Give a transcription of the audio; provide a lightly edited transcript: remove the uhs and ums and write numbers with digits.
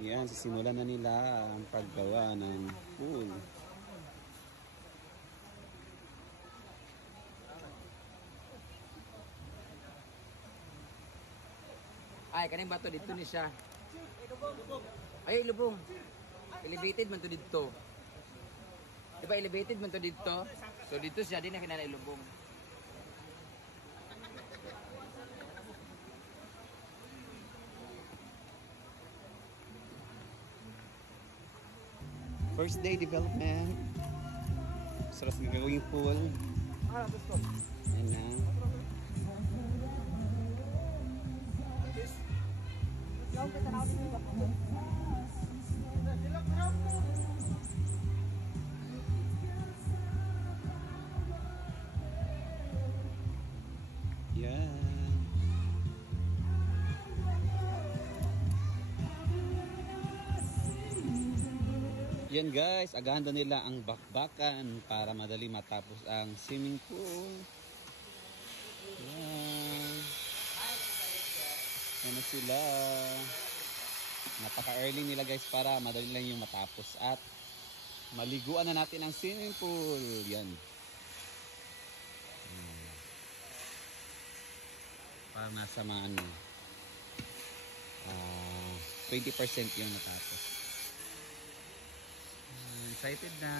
Yan, sisimulan na nila ang paggawa ng pool. Ay, kaning bato dito ni siya. Ay, lubong. Elevated man to dito. Diba elevated man to dito? So dito siya din na kinala ilubong. First day development. Sarap ng gagawing pool. Gusto. Yan na. Yan. Yan guys, agahan daw nila ang bakbakan para madali matapos ang swimming pool. Yan. Yan na sila. Napaka-early nila guys para madali lang yung matapos at maliguan na natin ang swimming pool. Yan. Para nasa mga 20% yung natapos. Excited na.